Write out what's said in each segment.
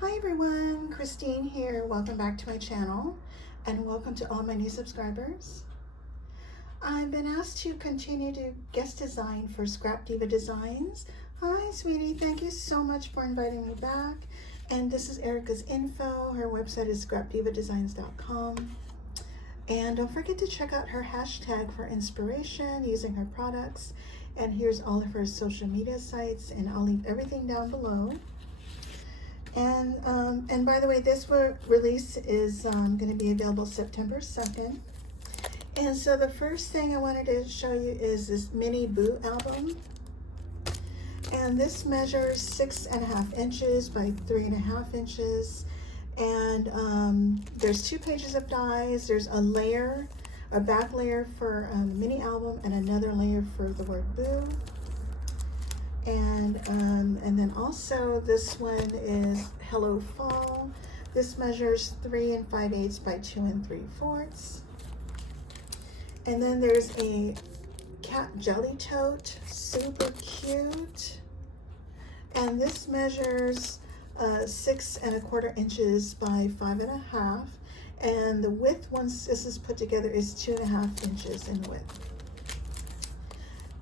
Hi everyone, Christine here. Welcome back to my channel and welcome to all my new subscribers. I've been asked to continue to guest design for Scrap Diva Designs. Hi sweetie, thank you so much for inviting me back. And this is Erica's info. Her website is scrapdivadesigns.com. And don't forget to check out her hashtag for inspiration using her products. And here's all of her social media sites, and I'll leave everything down below. And by the way, this release is going to be available September 2nd. And so the first thing I wanted to show you is this mini boot album. And this measures 6.5 inches by 3.5 inches. And there's 2 pages of dies. There's a layer, a back layer for the mini album, and another layer for the word boo. And then also this one is Hello Fall. This measures 3 5/8 by 2 3/4. And then there's a cat jelly tote, super cute. And this measures 6 1/4 inches by 5 1/2. And the width, once this is put together, is 2.5 inches in width.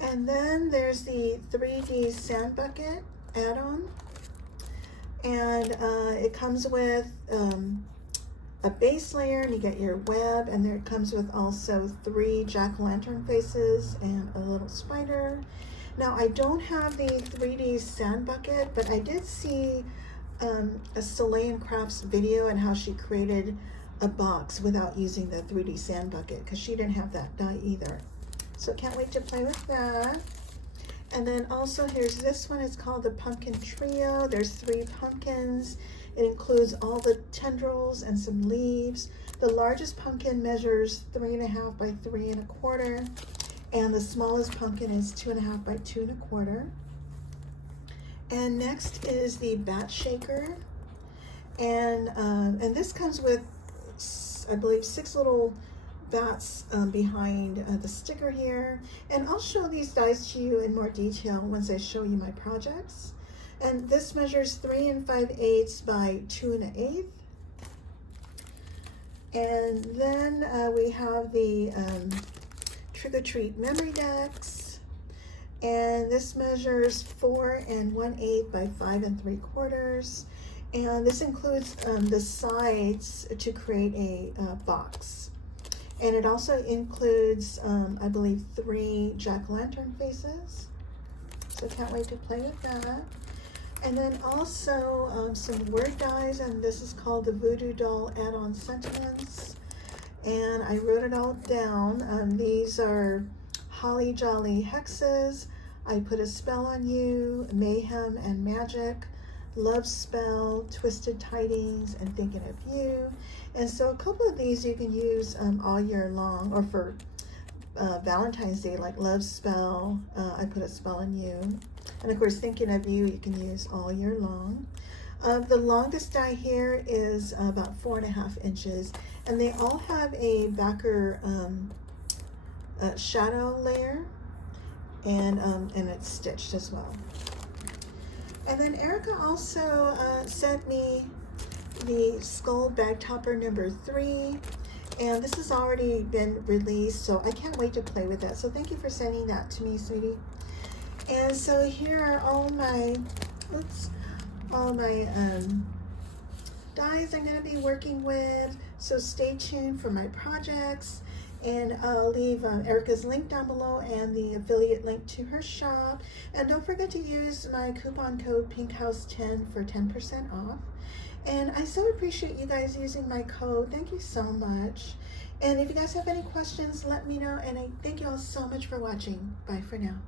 And then there's the 3D sand bucket add-on, and it comes with a base layer, and you get your web, and there it comes with also 3 jack-o'-lantern faces and a little spider. Now I don't have the 3D sand bucket, but I did see a Soleil Crafts video and how she created a box without using the 3D sand bucket, because she didn't have that die either. So can't wait to play with that. And then also here's this one. It's called the Pumpkin Trio. There's 3 pumpkins. It includes all the tendrils and some leaves. The largest pumpkin measures 3.5 by 3 1/4. And the smallest pumpkin is 2.5 by 2 1/4. And next is the bat shaker. And this comes with, I believe, 6 little bats behind the sticker here, and I'll show these dies to you in more detail once I show you my projects. And this measures 3 5/8 by 2 1/8. And then we have the Trick or Treat memory decks, and this measures 4 1/8 by 5 3/4. And this includes the sides to create a box. And it also includes, I believe, 3 jack-o'-lantern faces. So can't wait to play with that. And then also some word dies, and this is called the Voodoo Doll Add-on Sentiments. And I wrote it all down. These are Holly Jolly hexes. I put a spell on you, mayhem and magic, love spell, twisted tidings, and thinking of you. And so a couple of these you can use all year long, or for Valentine's Day, like love spell, I put a spell on you. And of course, thinking of you, you can use all year long. The longest die here is about 4 1/2 inches, and they all have a backer shadow layer, and it's stitched as well. And then Erica also sent me the skull bag topper number 3, and this has already been released, so I can't wait to play with that. So thank you for sending that to me, sweetie. And so here are all my dies I'm going to be working with. So stay tuned for my projects. And I'll leave Erica's link down below and the affiliate link to her shop. And don't forget to use my coupon code PINKHOUSE10 for 10% off. And I so appreciate you guys using my code. Thank you so much. And if you guys have any questions, let me know. And I thank you all so much for watching. Bye for now.